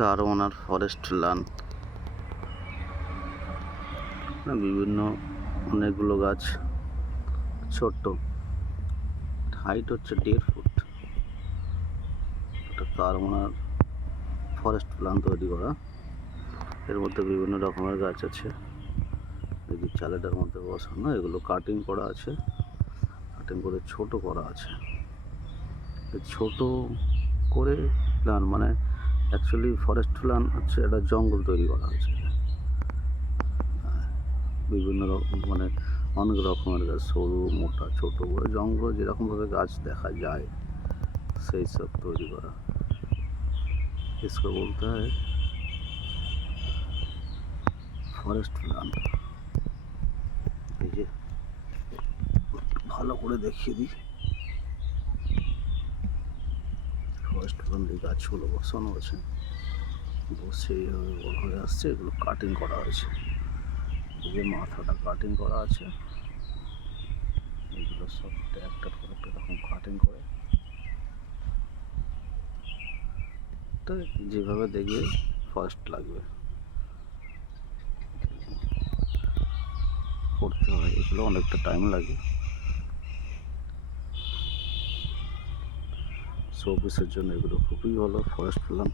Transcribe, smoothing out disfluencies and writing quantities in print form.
কারওয়ানার forest লান, বিভিন্ন অনেকগুলো গাছ, ছোট্ট, হাইট হচ্ছে 1.5 ফুট। একটা কারওয়ানার ফরেস্ট প্ল্যান তৈরি করা, এর মধ্যে বিভিন্ন রকমের গাছ আছে। এই যে চালেটার মধ্যে বসানো, এগুলো কাটিং করা আছে, কাটিং করে ছোট করা আছে। ছোট করে প্ল্যান মানে অ্যাকচুয়ালি ফরেস্ট প্ল্যান হচ্ছে একটা জঙ্গল তৈরি করা হয়েছে। বিভিন্ন রকম মানে অনেক রকমের গাছ, সরু মোটা ছোট বড়, জঙ্গল যেরকমভাবে গাছ দেখা যায় সেই সব তৈরি করা। इसको বলতে হয় ফরেস্ট প্ল্যান। এই যে ভালো করে দেখিয়ে দিই, ফরেস্ট প্ল্যান এই গাছগুলো বসানো আছে, বসে এইভাবে বড় হয়ে আসছে। এগুলো কাটিং করা হয়েছে, এই যে মাথাটা কাটিং করা আছে, এগুলো সব একটা করে একটা রকম কাটিং করে, তো যেভাবে দেখবে ফার্স্ট লাগবে করতে হয়। এগুলো অনেকটা টাইম লাগে, শো পিসের জন্য এগুলো খুবই ভালো ফরেস্ট প্ল্যান।